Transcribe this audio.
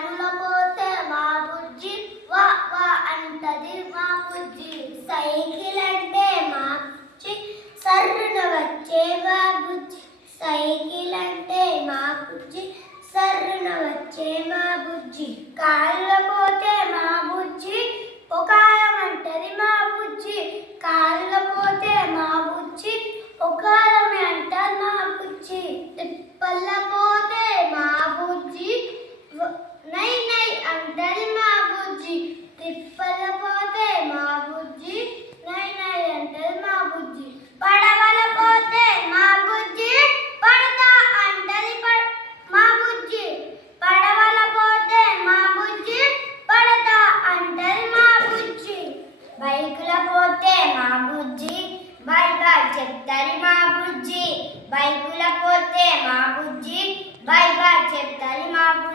వ్యానుల పోతే మా బుజ్జి వా వా అంటది మా బుజ్జి. సైకిల్ అంటే మా బుజ్జి సర్రున వచ్చే మా బుజ్జి. సైకిల్ అంటే మా బుజ్జి సర్రున వచ్చే మా బుజ్జి. కాళ్ళ పోతే మా బుజ్జి ఒకారం అంటది మా బుజ్జి. కాళ్ళ పోతే మా బుజ్జి ఒకారమే అంటది మా బుజ్జి. తిప్పల పోతే మా బుజ్జి నై నై అంటది మా బుజ్జి. తిప్పల పోతే మా బుజ్జి నై నై అంటది మా బుజ్జి. పడవల పోతే మా బుజ్జి పడతా అంటది మా బుజ్జి. పడవల పోతే మా బుజ్జి పడతా అంటది మా బుజ్జి. బైకుల పోతే మా బుజ్జి బై బై చెప్తది మా బుజ్జి. బైకుల పోతే మా బుజ్జి బై బై చెప్తది మా బుజ్జి.